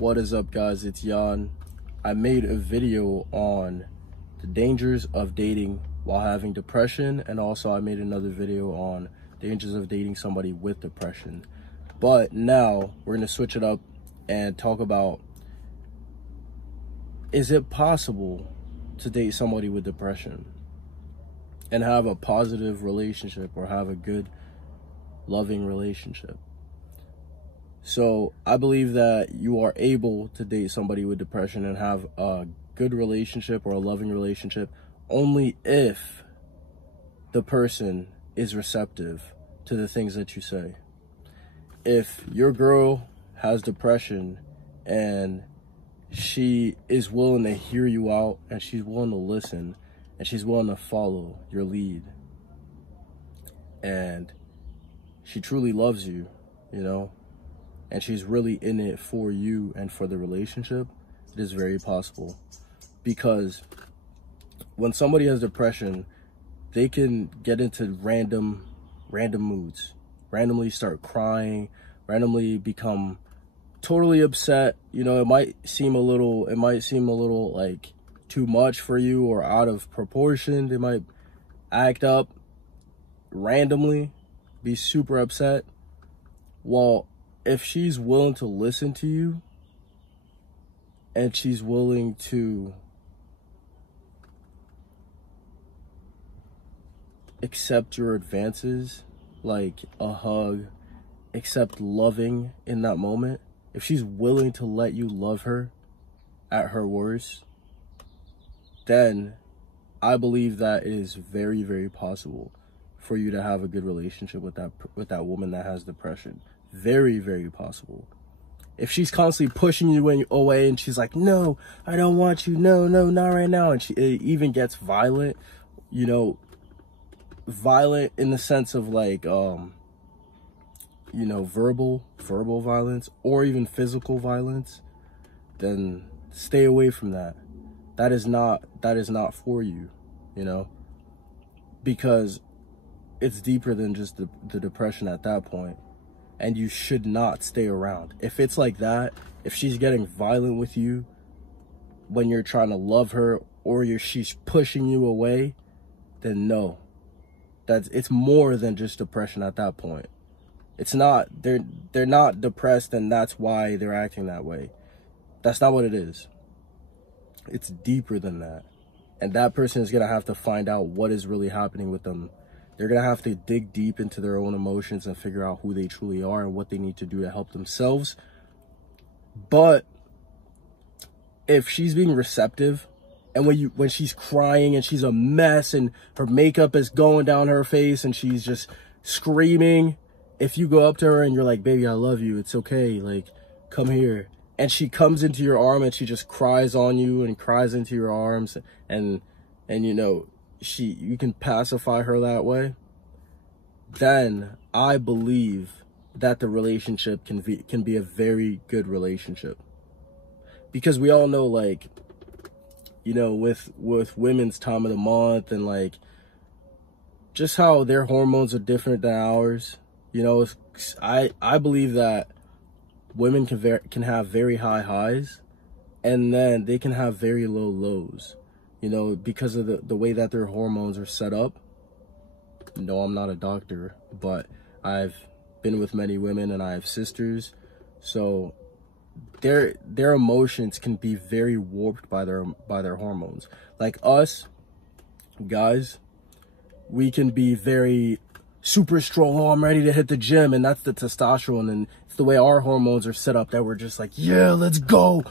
What is up, guys? It's Yann. I made a video on the dangers of dating while having depression, and also I made another video on dangers of dating somebody with depression. But now we're going to switch it up and talk about, is it possible to date somebody with depression and have a positive relationship or have a good, loving relationship? So I believe that you are able to date somebody with depression and have a good relationship or a loving relationship only if the person is receptive to the things that you say. If your girl has depression and she is willing to hear you out and she's willing to listen and she's willing to follow your lead and she truly loves you, you know, and she's really in it for you and for the relationship, it is very possible. Because when somebody has depression, they can get into random moods, randomly start crying, randomly become totally upset. You know, it might seem a little like too much for you or out of proportion. They might act up randomly, be super upset. Well, if she's willing to listen to you and she's willing to accept your advances, like a hug, accept loving in that moment, if she's willing to let you love her at her worst, then I believe that it is very, very possible for you to have a good relationship with that woman that has depression. Very, very possible. If she's constantly pushing you away and she's like, no, I don't want you, no, not right now, and it even gets violent, you know, violent in the sense of like, you know, verbal violence or even physical violence, then stay away from that. That is not for you, you know, because it's deeper than just the depression at that point. And you should not stay around. If it's like that, if she's getting violent with you when you're trying to love her or she's pushing you away, then no. It's more than just depression at that point. It's not, they're not depressed and that's why they're acting that way. That's not what it is. It's deeper than that. And that person is going to have to find out what is really happening with them. They're going to have to dig deep into their own emotions and figure out who they truly are and what they need to do to help themselves. But if she's being receptive, and when she's crying and she's a mess and her makeup is going down her face and she's just screaming, if you go up to her and you're like, baby, I love you, it's okay, like, come here. And she comes into your arm and she just cries on you and cries into your arms and you know, you can pacify her that way, then I believe that the relationship can be a very good relationship. Because we all know, like, you know, with women's time of the month and like just how their hormones are different than ours, you know, I believe that women can have very high highs and then they can have very low lows. You know, because of the way that their hormones are set up. No, I'm not a doctor, but I've been with many women and I have sisters. So their emotions can be very warped by their hormones. Like us, guys, we can be very super strong. Oh, I'm ready to hit the gym. And that's the testosterone. And it's the way our hormones are set up that we're just like, yeah, let's go.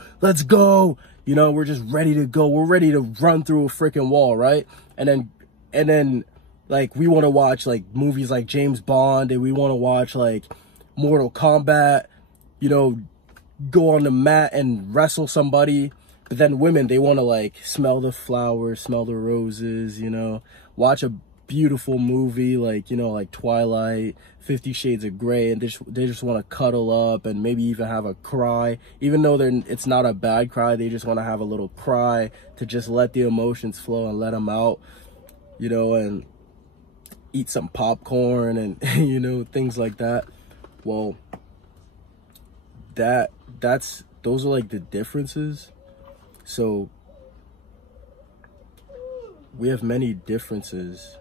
You know, we're just ready to go. We're ready to run through a freaking wall, right? And then, like, we want to watch, like, movies like James Bond, and we want to watch, like, Mortal Kombat, you know, go on the mat and wrestle somebody. But then women, they want to, like, smell the flowers, smell the roses, you know, watch a beautiful movie like, you know, like Twilight, 50 Shades of Grey, and they just want to cuddle up and maybe even have a cry, even though it's not a bad cry. They just want to have a little cry to just let the emotions flow and let them out, you know, and eat some popcorn and you know, things like that. Well, that's those are like the differences. So we have many differences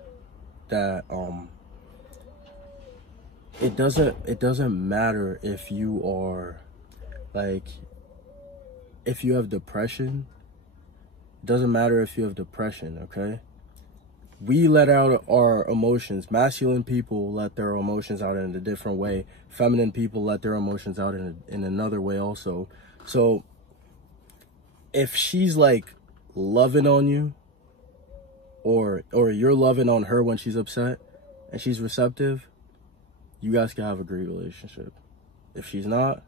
that it doesn't matter if you are like, if you have depression. It doesn't matter if you have depression, okay? We let out our emotions. Masculine people let their emotions out in a different way. Feminine people let their emotions out in another way also. So if she's like loving on you, or you're loving on her when she's upset and she's receptive, you guys can have a great relationship. If she's not,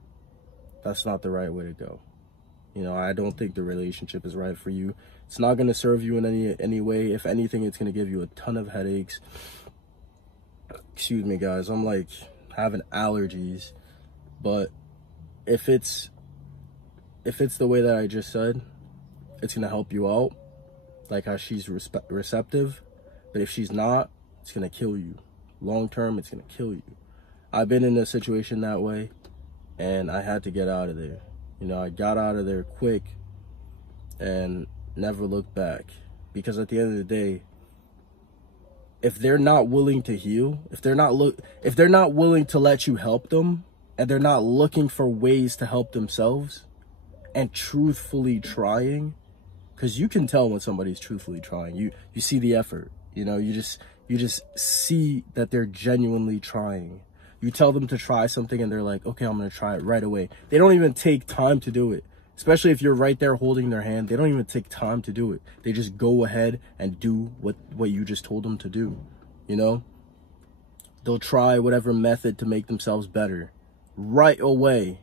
that's not the right way to go. You know, I don't think the relationship is right for you. It's not going to serve you in any way. If anything, it's going to give you a ton of headaches. Excuse me, guys. I'm like having allergies. But if it's the way that I just said, it's going to help you out. Like how she's receptive. But if she's not, it's going to kill you. Long term, it's going to kill you. I've been in a situation that way, and I had to get out of there. You know, I got out of there quick and never looked back. Because at the end of the day, if they're not willing to heal, if they're not willing to let you help them, and they're not looking for ways to help themselves and truthfully trying, because you can tell when somebody's truthfully trying. You see the effort. You know, you just see that they're genuinely trying. You tell them to try something and they're like, okay, I'm going to try it right away. They don't even take time to do it. Especially if you're right there holding their hand. They don't even take time to do it. They just go ahead and do what you just told them to do. You know? They'll try whatever method to make themselves better right away.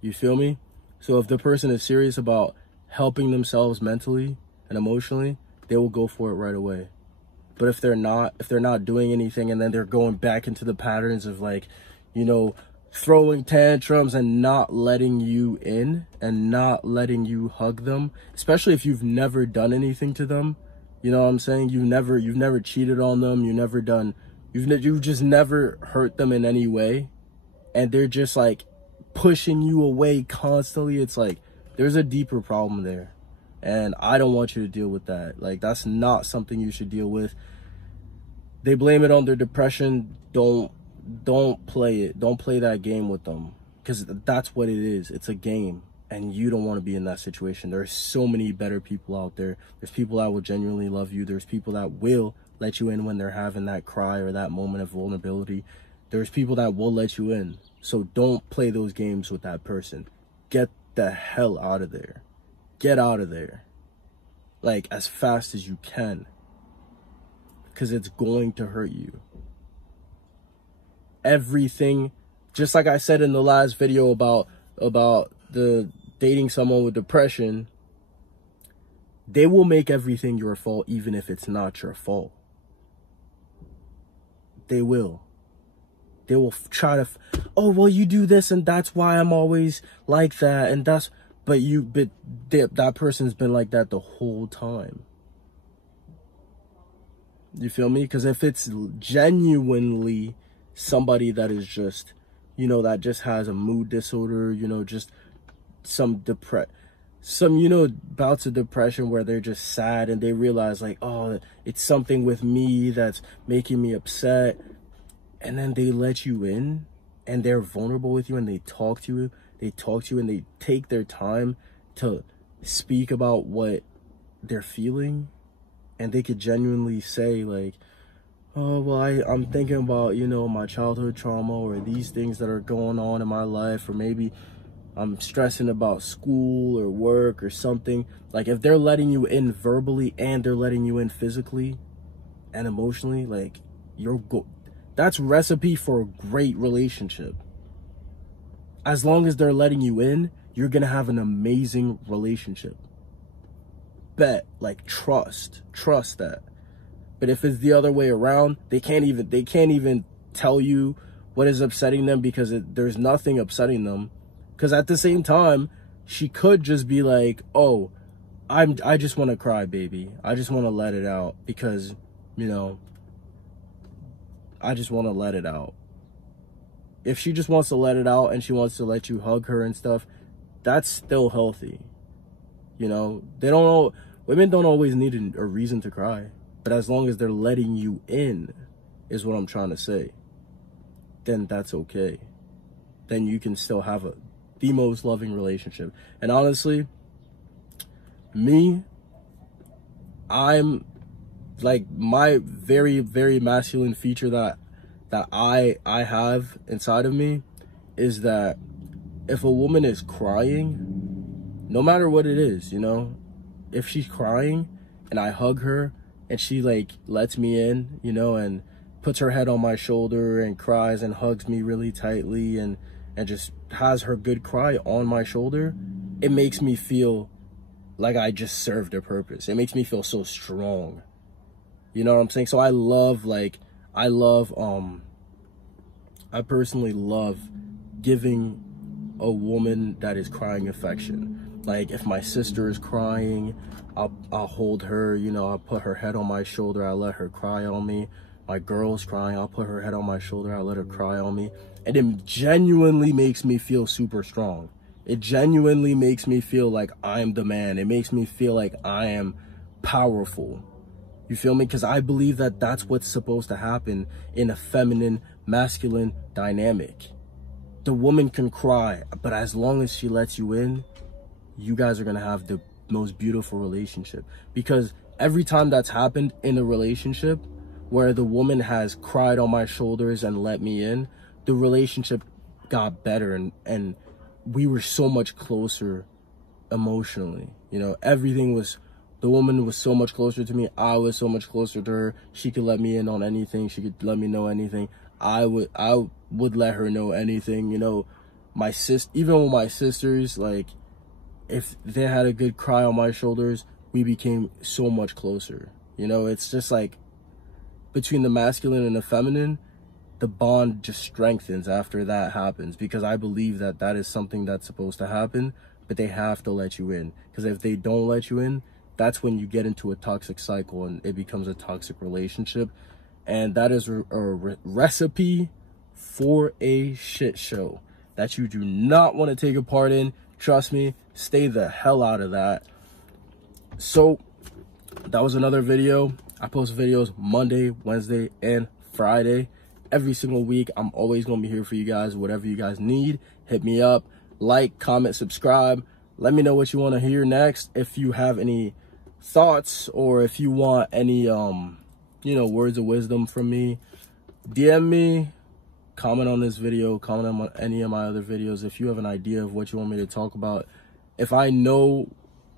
You feel me? So if the person is serious about helping themselves mentally and emotionally, they will go for it right away. But if they're not doing anything, and then they're going back into the patterns of like, you know, throwing tantrums and not letting you in and not letting you hug them, especially if you've never done anything to them, you know what I'm saying? You've never cheated on them. You've just never hurt them in any way. And they're just like pushing you away constantly. It's like, there's a deeper problem there. And I don't want you to deal with that. Like, that's not something you should deal with. They blame it on their depression. Don't play it. Don't play that game with them. Because that's what it is. It's a game. And you don't want to be in that situation. There's so many better people out there. There's people that will genuinely love you. There's people that will let you in when they're having that cry or that moment of vulnerability. There's people that will let you in. So don't play those games with that person. Get the hell out of there. Get out of there. Like, as fast as you can. Because it's going to hurt you. Everything, just like I said in the last video about the dating someone with depression, they will make everything your fault even if it's not your fault. They will. They will try to, oh, well, you do this and that's why I'm always like that. And that's, but that person's been like that the whole time. You feel me? Because if it's genuinely somebody that is just, you know, that just has a mood disorder, you know, just some, you know, bouts of depression where they're just sad and they realize like, oh, it's something with me that's making me upset. And then they let you in and they're vulnerable with you and they talk to you. And they take their time to speak about what they're feeling. And they could genuinely say like, oh, well, I'm thinking about, you know, my childhood trauma or these things that are going on in my life, or maybe I'm stressing about school or work or something. Like, if they're letting you in verbally and they're letting you in physically and emotionally, like, that's recipe for a great relationship. As long as they're letting you in, you're going to have an amazing relationship. Bet, like, trust that. But if it's the other way around, they can't even tell you what is upsetting them because there's nothing upsetting them. Because at the same time, she could just be like, oh, I just want to cry, baby. I just want to let it out because, you know, I just want to let it out. If she just wants to let it out and she wants to let you hug her and stuff, that's still healthy. You know, women don't always need a reason to cry, but as long as they're letting you in, is what I'm trying to say, then that's okay. Then you can still have the most loving relationship. And honestly, me, I'm like, my very, very masculine feature that I have inside of me is that if a woman is crying, no matter what it is, you know, if she's crying and I hug her and she like lets me in, you know, and puts her head on my shoulder and cries and hugs me really tightly and just has her good cry on my shoulder, it makes me feel like I just served a purpose. It makes me feel so strong. You know what I'm saying? So I personally love giving a woman that is crying affection. Like if my sister is crying, I'll hold her, you know, I'll put her head on my shoulder, I'll let her cry on me. My girl's crying, I'll put her head on my shoulder, I'll let her cry on me. And it genuinely makes me feel super strong. It genuinely makes me feel like I'm the man. It makes me feel like I am powerful. You feel me? Because I believe that that's what's supposed to happen in a feminine, masculine dynamic. The woman can cry, but as long as she lets you in, you guys are going to have the most beautiful relationship. Because every time that's happened in a relationship where the woman has cried on my shoulders and let me in, the relationship got better and we were so much closer emotionally. You know, the woman was so much closer to me. I was so much closer to her. She could let me in on anything. She could let me know anything. I would let her know anything. You know, even with my sisters, like, if they had a good cry on my shoulders, we became so much closer. You know, it's just like between the masculine and the feminine, the bond just strengthens after that happens, because I believe that that is something that's supposed to happen, but they have to let you in. Because if they don't let you in, that's when you get into a toxic cycle and it becomes a toxic relationship. And that is a recipe for a shit show that you do not want to take a part in. Trust me, stay the hell out of that. So that was another video. I post videos Monday, Wednesday, and Friday. Every single week. I'm always going to be here for you guys. Whatever you guys need, hit me up. Like, comment, subscribe. Let me know what you want to hear next. If you have any thoughts or if you want any, you know, words of wisdom from me, DM me, comment on this video, comment on any of my other videos. If you have an idea of what you want me to talk about, if I know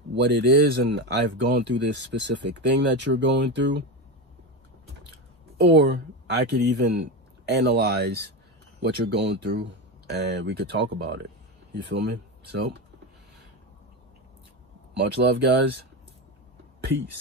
what it is and I've gone through this specific thing that you're going through, or I could even analyze what you're going through and we could talk about it. You feel me? So much love, guys. Peace.